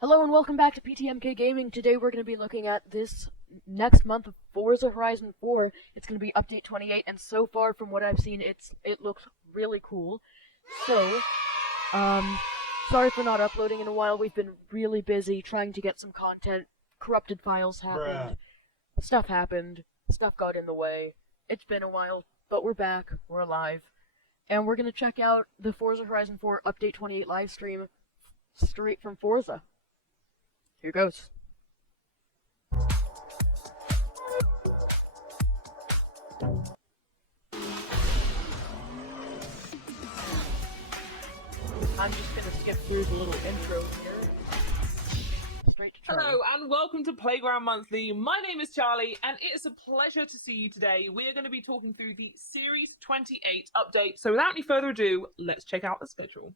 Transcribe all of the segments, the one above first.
Hello and welcome back to PTMK Gaming. Today we're going to be looking at this next month of Forza Horizon 4. It's going to be update 28, and so far from what I've seen, it looks really cool. So, sorry for not uploading in a while. We've been really busy trying to get some content. Corrupted files happened. Stuff happened. Stuff got in the way. It's been a while, but we're back. We're alive. And we're going to check out the Forza Horizon 4 update 28 live stream straight from Forza. Here goes. I'm just gonna skip through the little intro here. Straight to Charlie. Hello and welcome to Playground Monthly. My name is Charlie and it is a pleasure to see you today. We're going to be talking through the Series 28 update. So without any further ado, let's check out the schedule.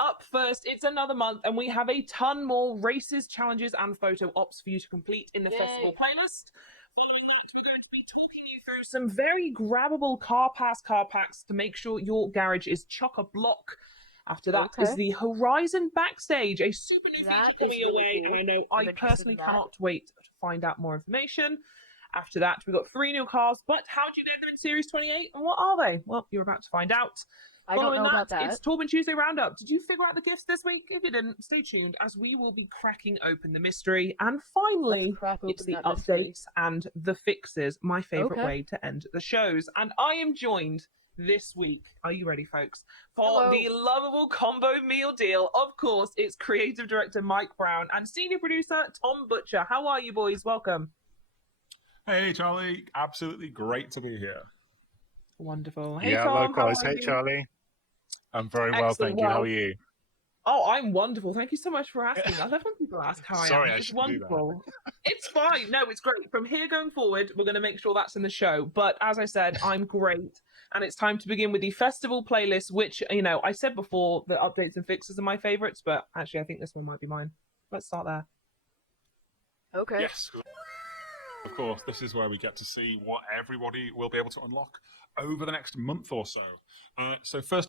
Up first, it's another month, and we have a ton more races, challenges, and photo ops for you to complete in the festival playlist. Following that, we're going to be talking you through some very grabbable car packs to make sure your garage is chock-a-block. After that is the Horizon Backstage, a super new feature coming your way, and I know I personally cannot wait to find out more information. After that, we've got 3 new cars, but how do you get them in Series 28, and what are they? Well, you're about to find out. I don't know about that. It's Torben Tuesday Roundup. Did you figure out the gifts this week? If you didn't, stay tuned as we will be cracking open the mystery. And finally, it's the updates and the fixes, my favorite way to end the shows. And I am joined this week, are you ready, folks, for the lovable combo meal deal? Of course, it's creative director Mike Brown and senior producer Tom Butcher. How are you, boys? Welcome. Hey, Charlie. Absolutely great to be here. Wonderful. Hey, yeah, Tom, likewise. Hey, Charlie. I'm very well, thank you. How are you? Oh, I'm wonderful. Thank you so much for asking. I love when people ask how I am. Sorry, It's wonderful. It's fine. No, it's great. From here going forward, we're going to make sure that's in the show. But as I said, I'm great. And it's time to begin with the festival playlist, which, you know, I said before the updates and fixes are my favorites, but actually I think this one might be mine. Let's start there. Okay. Yes. Of course, this is where we get to see what everybody will be able to unlock over the next month or so. So first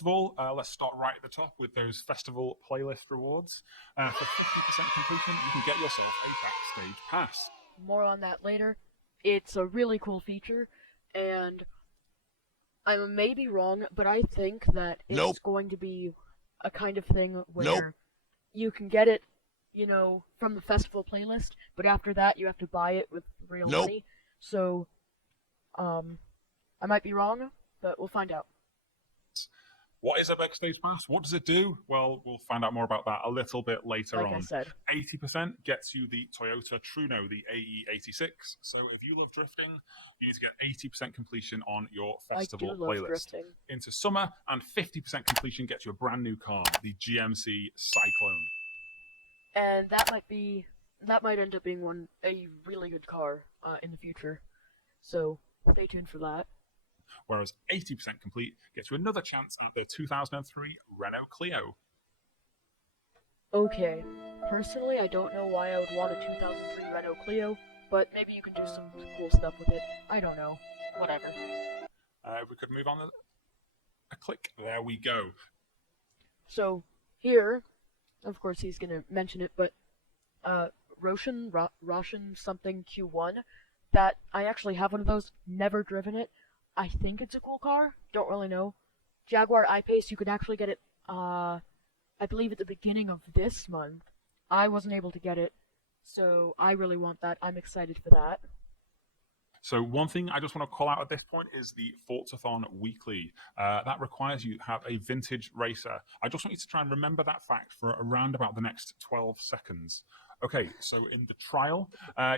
of all, let's start right at the top with those festival playlist rewards. For 50% completion, you can get yourself a backstage pass. More on that later. It's a really cool feature, and I may be wrong, but I think that it's going to be a kind of thing where you can get it, you know, from the festival playlist, but after that you have to buy it with real money. So, I might be wrong, but we'll find out. What is a backstage pass? What does it do? Well, we'll find out more about that a little bit later on. Like I said. 80% gets you the Toyota Truno, the AE86. So if you love drifting, you need to get 80% completion on your festival playlist. Drifting. Into summer, and 50% completion gets you a brand new car, the GMC Cyclone. And that might end up being a really good car in the future. So stay tuned for that. Whereas 80% complete gets you another chance at the 2003 Renault Clio. Okay. Personally, I don't know why I would want a 2003 Renault Clio, but maybe you can do some cool stuff with it. I don't know. Whatever. We could move on a click. There we go. So, here, of course he's going to mention it, but Roshan something Q1, that I actually have one of those, never driven it. I think it's a cool car, don't really know. Jaguar I-Pace, you could actually get it, I believe at the beginning of this month. I wasn't able to get it, so I really want that. I'm excited for that. So one thing I just want to call out at this point is the Forzathon Weekly. That requires you to have a vintage racer. I just want you to try and remember that fact for around about the next 12 seconds. Okay, so in the trial,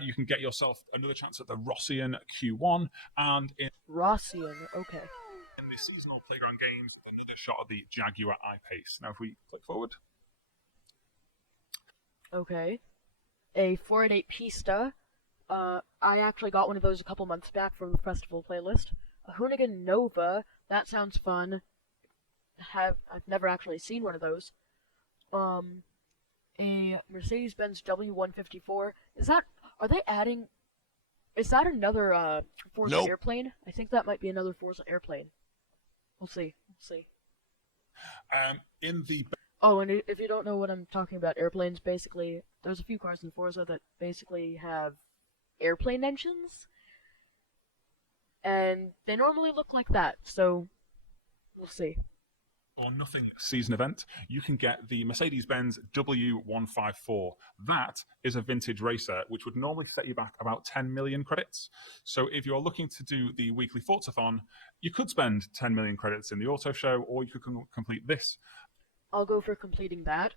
you can get yourself another chance at the Rossian Q1, and in Rossian, okay. In the seasonal playground games, another shot at the Jaguar I-Pace. Now if we click forward. Okay. A 488 Pista. I actually got one of those a couple months back from the festival playlist. A Hoonigan Nova, that sounds fun. I've never actually seen one of those. A Mercedes-Benz W154. Is that another Forza airplane? I think that might be another Forza airplane. We'll see. In the Oh, and if you don't know what I'm talking about, airplanes, basically, there's a few cars in Forza that basically have airplane engines, and they normally look like that, so we'll see. On Nothing season event, you can get the Mercedes-Benz W154. That is a vintage racer, which would normally set you back about 10 million credits. So if you're looking to do the weekly Forzathon, you could spend 10 million credits in the auto show, or you could complete this I'll go for completing that.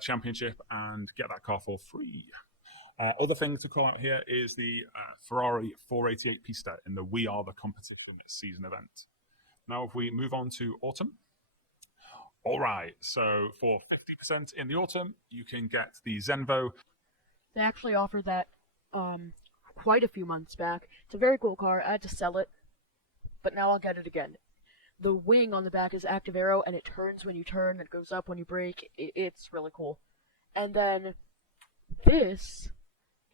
championship and get that car for free. Other thing to call out here is the Ferrari 488 Pista in the We Are the Competition season event. Now, if we move on to autumn. All right, so for 50% in the autumn, you can get the Zenvo. They actually offered that quite a few months back. It's a very cool car. I had to sell it, but now I'll get it again. The wing on the back is active aero, and it turns when you turn, it goes up when you brake. It's really cool. And then this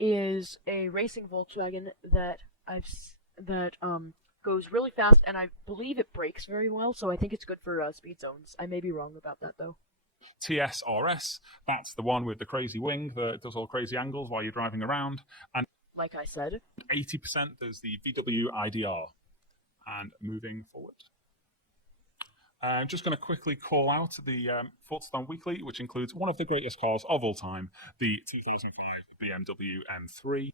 is a racing Volkswagen that goes really fast, and I believe it brakes very well, so I think it's good for speed zones. I may be wrong about that, though. TSRS, that's the one with the crazy wing that does all crazy angles while you're driving around. And like I said, 80% there's the VW IDR. And moving forward. I'm just going to quickly call out the Forzathon Weekly, which includes one of the greatest cars of all time, the 2005 BMW M3.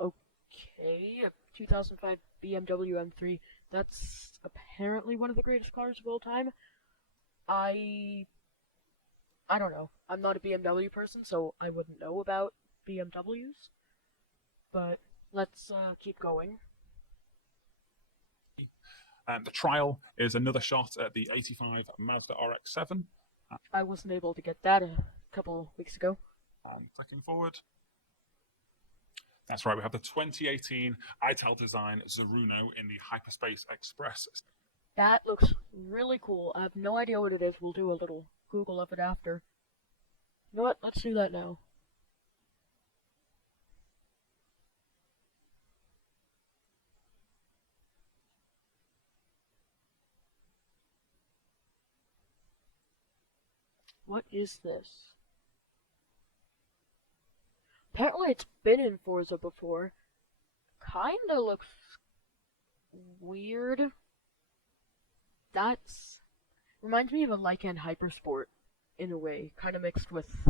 Okay, 2005 BMW M3. That's apparently one of the greatest cars of all time. I don't know. I'm not a BMW person, so I wouldn't know about BMWs. But let's keep going. The trial is another shot at the 85 Mazda RX-7. I wasn't able to get that a couple weeks ago. And clicking forward. That's right, we have the 2018 Ital Design Zeruno in the Hyperspace Express. That looks really cool. I have no idea what it is. We'll do a little Google of it after. You know what? Let's do that now. What is this? Apparently it's been in Forza before. Kinda looks weird. That's reminds me of a Lycan Hypersport in a way, kinda mixed with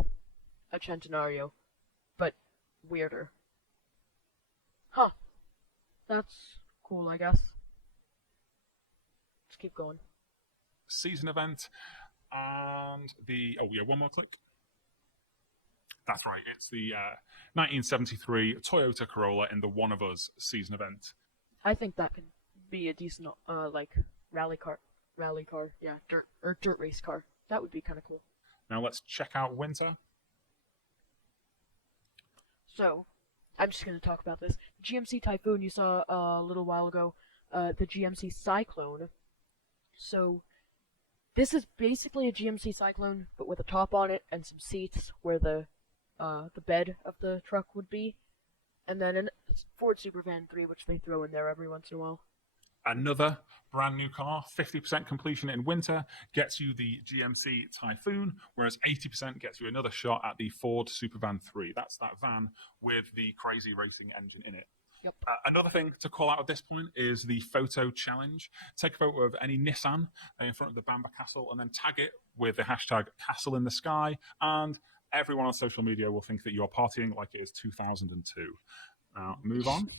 a Centenario, but weirder. Huh. That's cool, I guess. Let's keep going. Season event. And one more click. That's right, it's the 1973 Toyota Corolla in the One of Us season event. I think that could be a decent, rally car, yeah, dirt race car. That would be kind of cool. Now let's check out winter. So, I'm just going to talk about this. GMC Typhoon you saw a little while ago, the GMC Cyclone. So, this is basically a GMC Cyclone, but with a top on it and some seats where the bed of the truck would be, and then a Ford Supervan 3, which they throw in there every once in a while. Another brand new car, 50% completion in winter, gets you the GMC Typhoon, whereas 80% gets you another shot at the Ford Supervan 3. That's that van with the crazy racing engine in it. Yep. Another thing to call out at this point is the photo challenge. Take a photo of any Nissan in front of the Bamba Castle and then tag it with the hashtag Castle in the Sky, and everyone on social media will think that you're partying like it is 2002. Now, move on.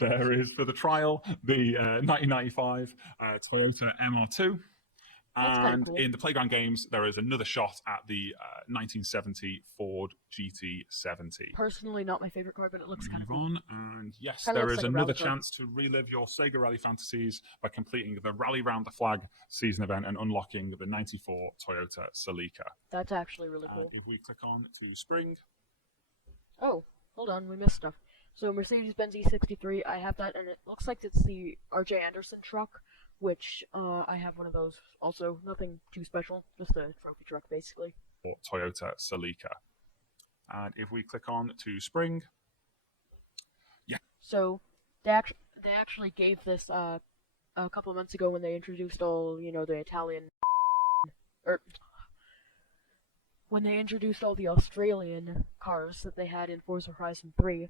There is, for the trial, the 1995 Toyota MR2. And cool. In the playground games, there is another shot at the 1970 Ford GT70. Personally, not my favorite car, but it looks kind of Move cool. on, and yes, Kinda there looks is like a another rally car. chance to relive your Sega Rally fantasies by completing the Rally Round the Flag season event and unlocking the 94 Toyota Celica. That's actually really cool. If we click on to spring. Oh, hold on, we missed stuff. So Mercedes-Benz E63, I have that, and it looks like it's the R.J. Anderson truck, which I have one of those. Also, nothing too special, just a trophy truck, basically. Or Toyota Celica. And if we click on to spring. Yeah. So they actually gave this a couple months ago when they introduced all, the Italian, or when they introduced all the Australian cars that they had in Forza Horizon 3.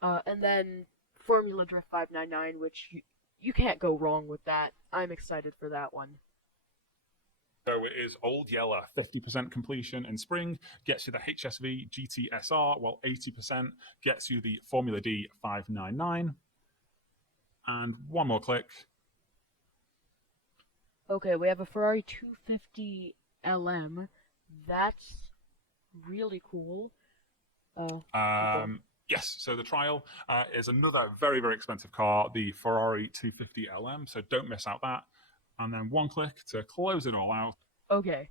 And then Formula Drift 599, which you can't go wrong with that. I'm excited for that one. So it is Old Yeller, 50% completion in spring, gets you the HSV GT SR, while 80% gets you the Formula D 599. And one more click. Okay, we have a Ferrari 250 LM. That's really cool. Yes, so the trial is another very, very expensive car, the Ferrari 250 LM, so don't miss out that. And then one click to close it all out. Okay,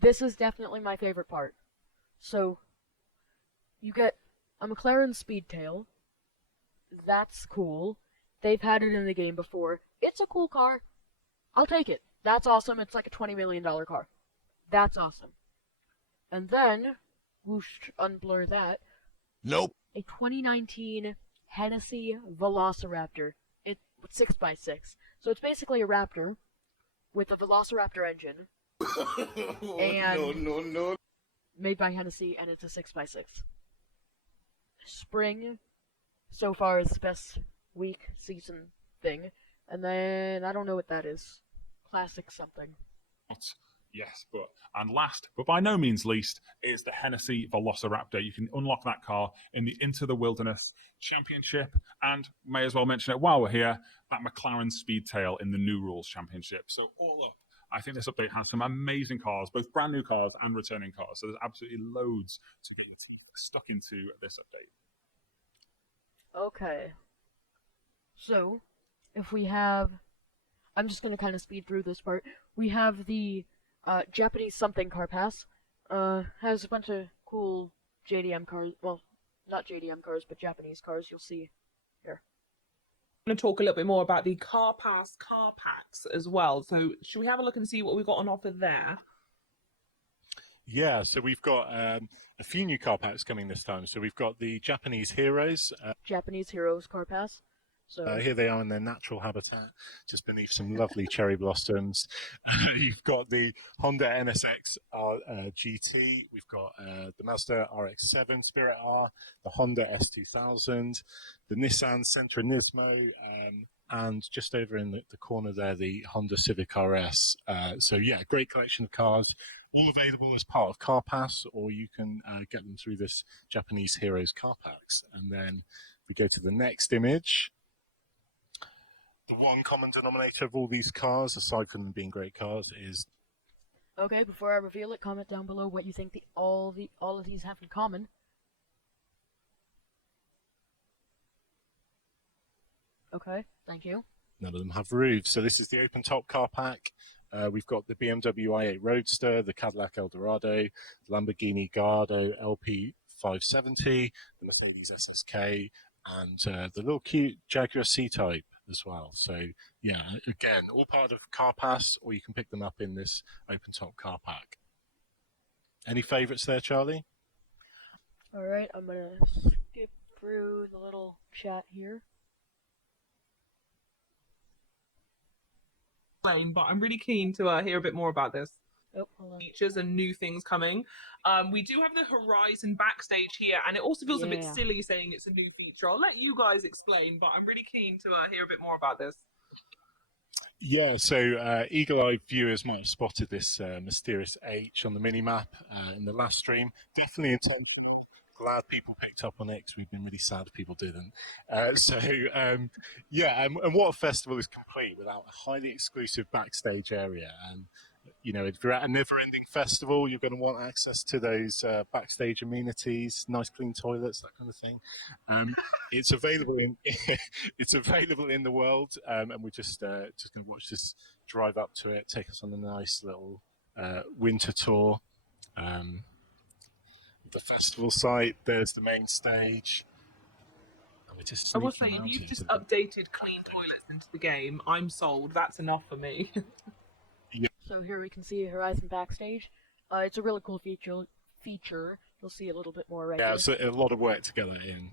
this is definitely my favorite part. So, you get a McLaren Speedtail. That's cool. They've had it in the game before. It's a cool car. I'll take it. That's awesome. It's like a $20 million car. That's awesome. And then, whoosh, unblur that. Nope. A 2019 Hennessy Velociraptor. It's 6x6. So it's basically a Raptor with a Velociraptor engine. And No. made by Hennessy, and it's a 6x6. Spring, so far, is the best week, season thing. And then, I don't know what that is. Classic something. Yes, and last, but by no means least, is the Hennessy Velociraptor. You can unlock that car in the Into the Wilderness Championship, and may as well mention it while we're here, that McLaren Speedtail in the New Rules Championship. So all up, I think this update has some amazing cars, both brand new cars and returning cars. So there's absolutely loads to get stuck into this update. Okay. So, if we have... I'm just going to kind of speed through this part. We have the Japanese something car pass. Has a bunch of cool JDM cars. Well, not JDM cars, but Japanese cars. You'll see here. I'm going to talk a little bit more about the Car Pass car packs as well. So should we have a look and see what we've got on offer there? Yeah, so we've got a few new car packs coming this time. So we've got the Japanese Heroes. Japanese Heroes car pass. So Here they are in their natural habitat, just beneath some lovely cherry blossoms. You've got the Honda NSX GT. We've got the Mazda RX-7 Spirit R, the Honda S2000, the Nissan Sentra Nismo, and just over in the corner there, the Honda Civic RS. So yeah, great collection of cars, all available as part of Car Pass, or you can get them through this Japanese Heroes car packs. And then we go to the next image. The one common denominator of all these cars, aside from them being great cars, is... Okay, before I reveal it, comment down below what you think all of these have in common. Okay, thank you. None of them have roofs. So this is the open top car pack. We've got the BMW i8 Roadster, the Cadillac Eldorado, Lamborghini Gallardo LP570, the Mercedes SSK, and the little cute Jaguar C-Type as well. So yeah, again, all part of Car Pass, or you can pick them up in this open top car pack. Any favourites there, Charlie? Alright, I'm gonna skip through the little chat here. But I'm really keen to hear a bit more about this. Oh, hold on. Features and new things coming. We do have the Horizon backstage here, and it also feels a bit silly saying it's a new feature. I'll let you guys explain, but I'm really keen to hear a bit more about this. Yeah, so eagle-eyed viewers might have spotted this mysterious H on the mini-map in the last stream. Definitely intentional. Glad people picked up on it, because we've been really sad if people didn't. Yeah, and what a festival is complete without a highly exclusive backstage area. And you know, if you're at a never-ending festival, you're going to want access to those backstage amenities, nice clean toilets, that kind of thing. It's available in it's available in the world, and we're just going to watch this drive up to it, take us on a nice little winter tour. The festival site, there's the main stage. I will say, if you've just updated clean toilets into the game, I'm sold. That's enough for me. So here we can see Horizon Backstage. It's a really cool feature. you'll see a little bit more Yeah, regular. it's a lot of work to get that in.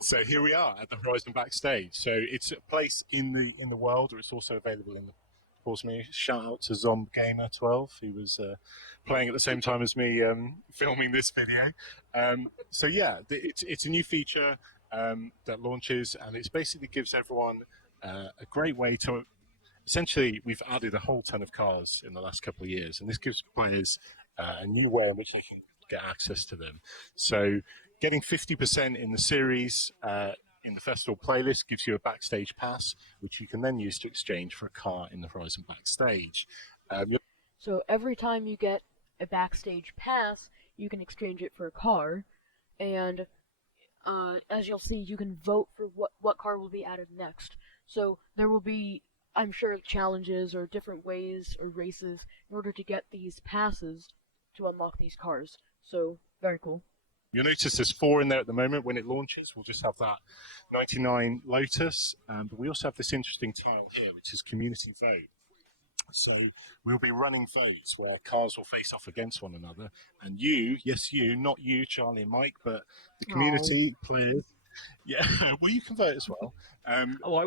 So here we are at the Horizon backstage. So it's a place in the world, or it's also available in the Forza menu. Shout out to ZombGamer12, who was playing at the same time as me filming this video. So yeah, it's a new feature that launches, and it basically gives everyone a great way to. Essentially, we've added a whole ton of cars in the last couple of years, and this gives players a new way in which they can get access to them. So getting 50% in the series in the festival playlist gives you a backstage pass, which you can then use to exchange for a car in the Horizon backstage. So every time you get a backstage pass, you can exchange it for a car, and as you'll see, you can vote for what car will be added next. So there will be, I'm sure, challenges or different ways or races in order to get these passes to unlock these cars. So, very cool. You'll notice there's 4 in there at the moment. When it launches, we'll just have that 99 Lotus, but we also have this interesting tile here, which is community vote. So we'll be running votes where cars will face off against one another, and you, yes you, not you, Charlie and Mike, but the community players, yeah, well you can vote as well.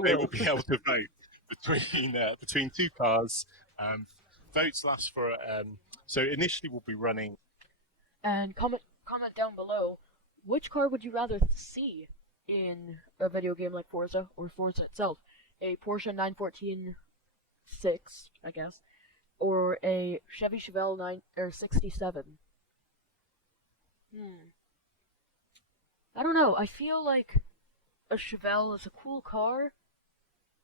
They will be able to vote between 2 cars. Votes last for so initially we'll be running. And comment down below, which car would you rather see in a video game like Forza or Forza itself? A Porsche 914 6, I guess, or a Chevy Chevelle 67. I don't know. I feel like a Chevelle is a cool car,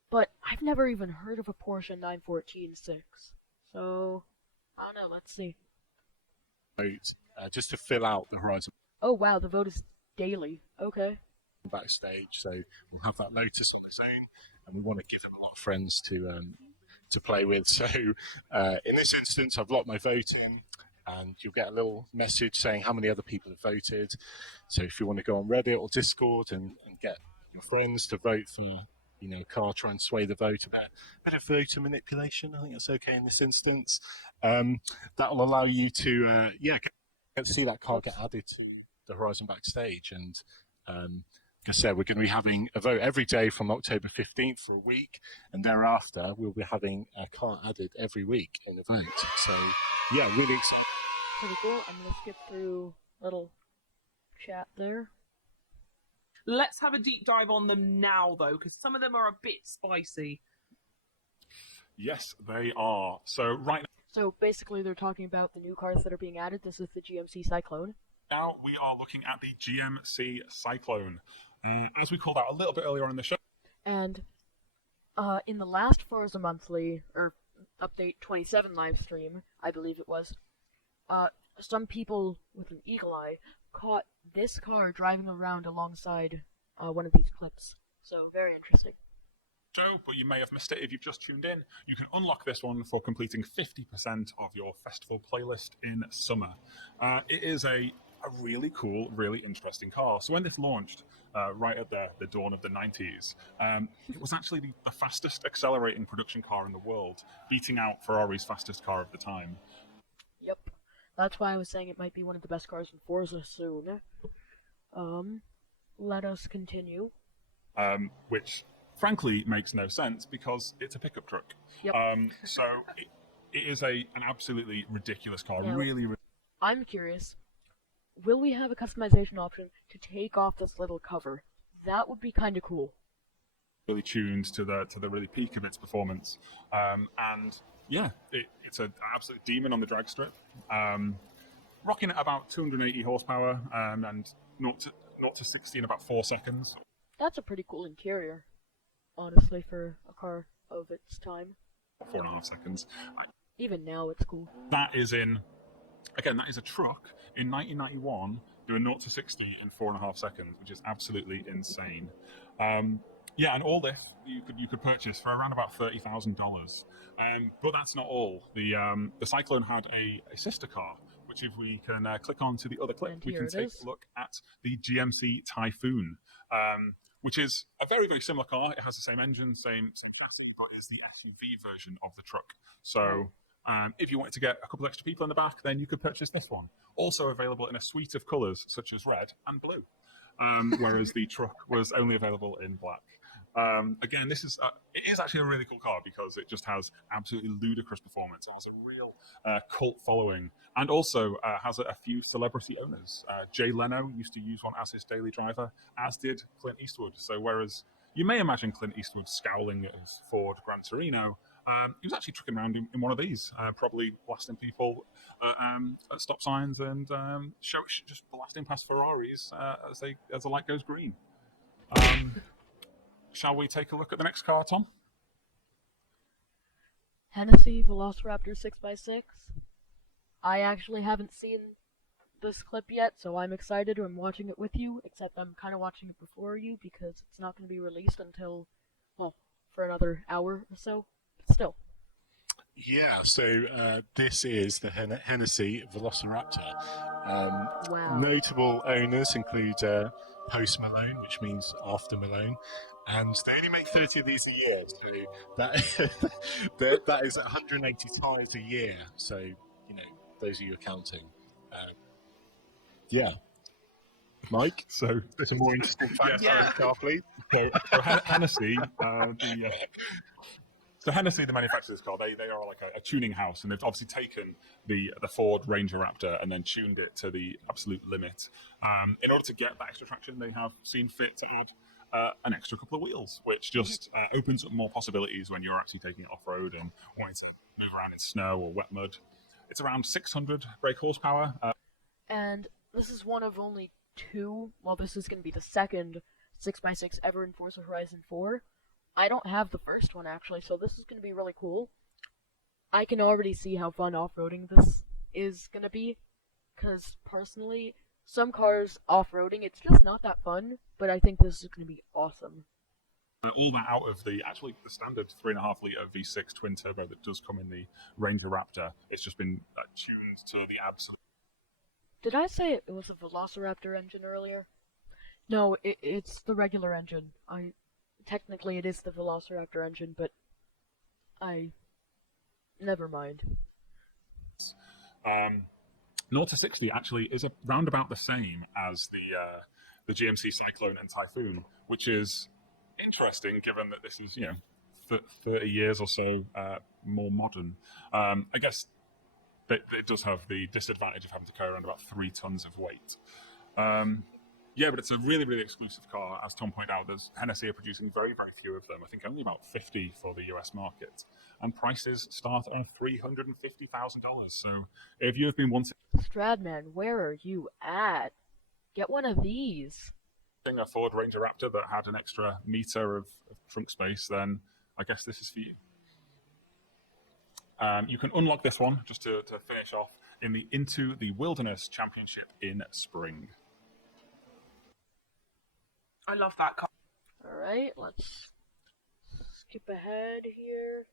but I've never even heard of a Porsche 914 6. So, I don't know. Let's see. Vote just to fill out the Horizon. Oh wow, the vote is daily. Okay. Backstage, so we'll have that Lotus on its own, and we want to give them a lot of friends to play with. So in this instance, I've locked my vote in, and you'll get a little message saying how many other people have voted. So if you want to go on Reddit or Discord and get your friends to vote for, a car, try and sway the vote, a bit of voter manipulation. I think that's okay in this instance. That will allow you to get to see that car get added to the Horizon backstage. And like I said, we're going to be having a vote every day from October 15th for a week, and thereafter we'll be having a car added every week in the vote. So yeah, really exciting. Pretty cool. I'm going to skip through little chat there. Let's have a deep dive on them now, though, because some of them are a bit spicy. Yes, they are. So right So basically, they're talking about the new cars that are being added. This is the GMC Cyclone. now we are looking at the GMC Cyclone. As we called out a little bit earlier on in the show. And in the last Forza Monthly, or Update 27 live stream, I believe it was, some people with an eagle eye caught this car driving around alongside one of these clips. So, very interesting. Show, but you may have missed it if you've just tuned in. You can unlock this one for completing 50% of your festival playlist in summer. It is a really cool, really interesting car. So when this launched, right at the dawn of the 90s, it was actually the fastest accelerating production car in the world, beating out Ferrari's fastest car of the time. Yep. That's why I was saying it might be one of the best cars in Forza soon. Let us continue. Which frankly makes no sense because it's a pickup truck. Yep. So it is an absolutely ridiculous car. Yeah. Really. I'm curious, will we have a customization option to take off this little cover? That would be kind of cool. Really tuned to the really peak of its performance, and yeah, it's an absolute demon on the drag strip, rocking at about 280 horsepower and 0 to 60 in about 4 seconds. That's a pretty cool interior, honestly, for a car of its time. 4.5 seconds. Even now, it's cool. That is a truck in 1991 doing 0 to 60 in 4.5 seconds, which is absolutely insane. Yeah, and all this you could purchase for around about $30,000. But that's not all. The Cyclone had a sister car, which if we can click on to the other clip, we can take a look at the GMC Typhoon, which is a very, very similar car. It has the same engine, same chassis, but it's the SUV version of the truck. So If you wanted to get a couple extra people in the back, then you could purchase this one. Also available in a suite of colours such as red and blue, whereas the truck was only available in black. Again, it is actually a really cool car because it just has absolutely ludicrous performance. It has a real cult following, and also has a few celebrity owners. Jay Leno used to use one as his daily driver, as did Clint Eastwood. So whereas you may imagine Clint Eastwood scowling at his Ford Gran Torino, he was actually trucking around in one of these, probably blasting people at stop signs and just blasting past Ferraris as the light goes green. Shall we take a look at the next car, Tom? Hennessy Velociraptor 6x6. I actually haven't seen this clip yet, so I'm excited. I'm watching it with you, except I'm kind of watching it before you because it's not going to be released until, well, for another hour or so. But still. Yeah, so this is the Hennessy Velociraptor. Wow. Notable owners include Post Malone, which means after Malone, and they only make 30 of these a year, so that is 180 tires a year. So, you know, those are your counting. Yeah. Mike, So some more interesting facts Yeah, about the car, please. so Hennessy, So Hennessy, the manufacturer of this car, they are like a tuning house, and they've obviously taken the Ford Ranger Raptor and then tuned it to the absolute limit. In order to get that extra traction, they have seen fit to add an extra couple of wheels, which just opens up more possibilities when you're actually taking it off-road and wanting to move around in snow or wet mud. It's around 600 brake horsepower. And this is one of only two, well, this is going to be the second 6x6 ever in Forza Horizon 4. I don't have the first one, actually, so this is going to be really cool. I can already see how fun off-roading this is going to be, because personally, some cars off-roading, it's just not that fun, but I think this is going to be awesome. All that out of the standard 3.5 litre V6 twin turbo that does come in the Ranger Raptor. It's just been tuned to the absolute. Did I say it was a Velociraptor engine earlier? No, it's the regular engine. Technically it is the Velociraptor engine, but never mind. 0 to 60 actually is around about the same as the GMC Cyclone and Typhoon, which is interesting given that this is 30 years or so more modern. I guess it does have the disadvantage of having to carry around about 3 tons of weight. Yeah, but it's a really, really exclusive car. As Tom pointed out, Hennessy are producing very, very few of them. I think only about 50 for the US market. And prices start on $350,000. So if you have been wanting Stradman, where are you at? Get one of these. a Ford Ranger Raptor that had an extra meter of trunk space, then I guess this is for you. You can unlock this one, just to finish off, in the Into the Wilderness Championship in spring. I love that car. Alright, let's skip ahead here.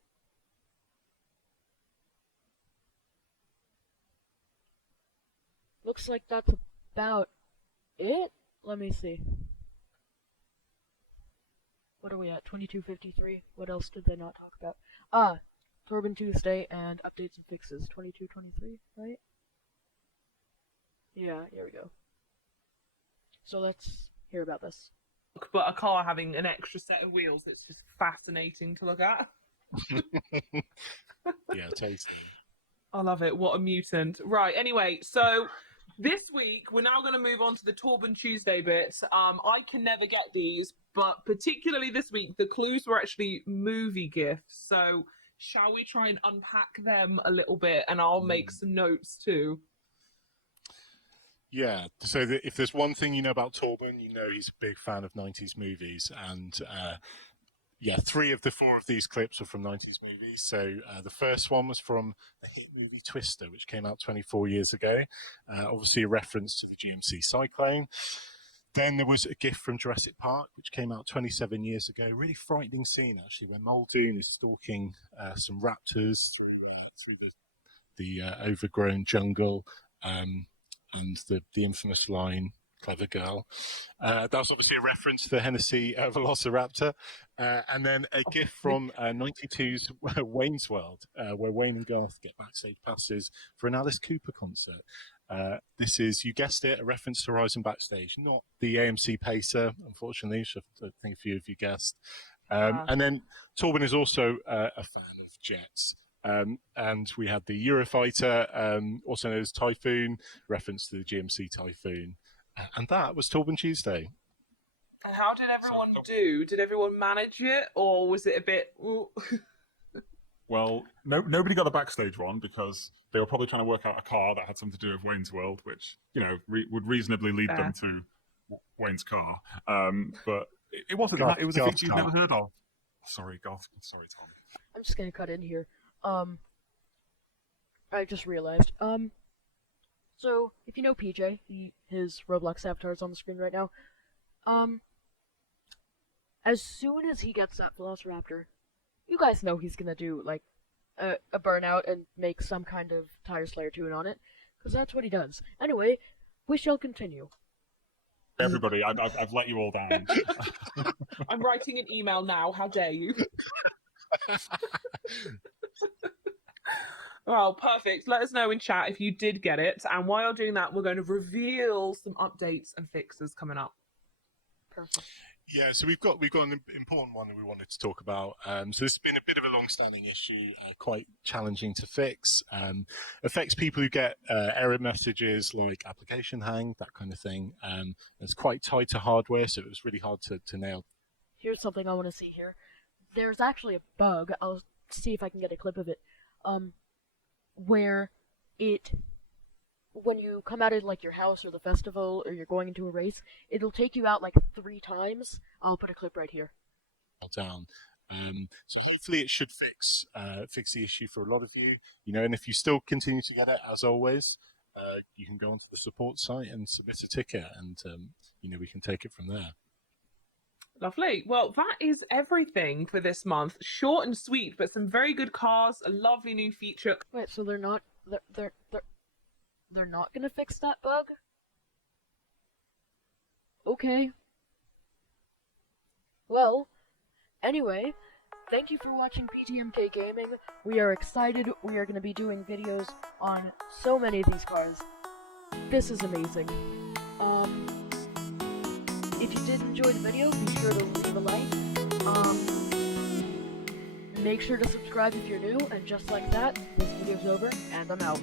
Looks like that's about it. Let me see. What are we at? 22:53. What else did they not talk about? Turbine Tuesday and updates and fixes. 22:23, right? Yeah, here we go. So let's hear about this. But a car having an extra set of wheels, it's just fascinating to look at. Yeah, totally. I love it. What a mutant. Right, anyway, so this week we're now going to move on to the Torben Tuesday bits. I can never get these, but particularly this week, the clues were actually movie gifts. So shall we try and unpack them a little bit, and I'll make some notes too. Yeah, so if there's one thing you know about Torben, you know he's a big fan of 90s movies. And 3 of the 4 of these clips are from 90s movies. So the first one was from the hit movie Twister, which came out 24 years ago. Obviously a reference to the GMC Cyclone. Then there was a gift from Jurassic Park, which came out 27 years ago. Really frightening scene, actually, when Muldoon is stalking some raptors through the overgrown jungle. And the infamous line, Clever girl. That was obviously a reference to the Hennessy Velociraptor. And then a gift from 92's Wayne's World, where Wayne and Garth get backstage passes for an Alice Cooper concert. This is, you guessed it, a reference to Horizon Backstage, not the AMC Pacer, unfortunately, which I think a few of you guessed. And then Torben is also a fan of jets. And we had the Eurofighter, also known as Typhoon, reference to the GMC Typhoon. And that was Torben Tuesday. And how did everyone do? Did everyone manage it, or was it a bit... Well, nobody got a backstage one because they were probably trying to work out a car that had something to do with Wayne's World, which, you know, would reasonably lead them to Wayne's car. But it wasn't that. It was a feature you've never heard of. Sorry, Garth. Sorry, Tom. I'm just gonna cut in here. I just realized. So if you know PJ, his Roblox avatar is on the screen right now. As soon as he gets that Velociraptor, you guys know he's gonna do like a burnout and make some kind of Tire Slayer tune on it, because that's what he does. Anyway, we shall continue. Everybody, I've let you all down. I'm writing an email now. How dare you? Well, perfect. Let us know in chat if you did get it. And while you're doing that, we're going to reveal some updates and fixes coming up. Perfect. Yeah, so we've got an important one that we wanted to talk about. So this has been a bit of a long-standing issue, quite challenging to fix. Affects people who get error messages like application hang, that kind of thing. It's quite tied to hardware, so it was really hard to nail. Here's something I want to see here. There's actually a bug. I'll see if I can get a clip of it. Where when you come out of like your house or the festival or you're going into a race, it'll take you out like 3 times. I'll put a clip right here. Down. So hopefully it should fix the issue for a lot of you. You know, and if you still continue to get it, as always, you can go onto the support site and submit a ticket, and you know, we can take it from there. Lovely. Well, that is everything for this month. Short and sweet, but some very good cars, a lovely new feature. Wait, so they're not gonna fix that bug? Okay. Well, anyway, thank you for watching PTMK Gaming. We are excited. We are gonna be doing videos on so many of these cars. This is amazing. If you did enjoy the video, be sure to leave a like. Make sure to subscribe if you're new, and just like that, this video's over, and I'm out.